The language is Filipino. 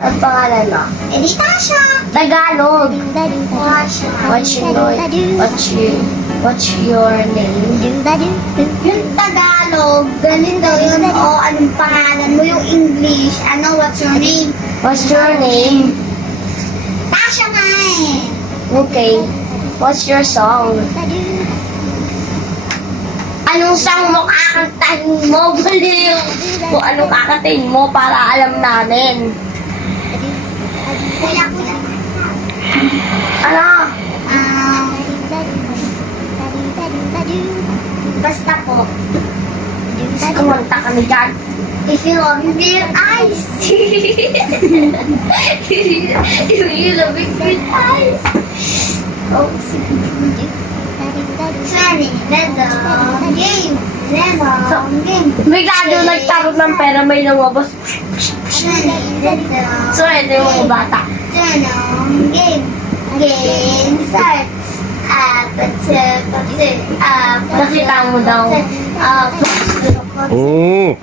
Ang pangalan mo? Tasha. Tagalog. Tasha. What's your name? Yung Tagalog, ganito yun. O, anong pangalan mo? Yung English, what's your name? What's your name? Tasha nga eh. Okay. What's your song? Anong song mo kakantahin mo? Baliw! Kung anong kakantahin mo para alam namin. Kuya. Ano? Basta po. Kumanta kami dyan. If you love me, dear eyes. If you love me, dear eyes. Oh, sorry. Random game. Random game. Bigla doon nagtarot ng pera, may lumabas. Random. So, ito yung mga bata. Random game. Game start. Nakita mo daw. Oo.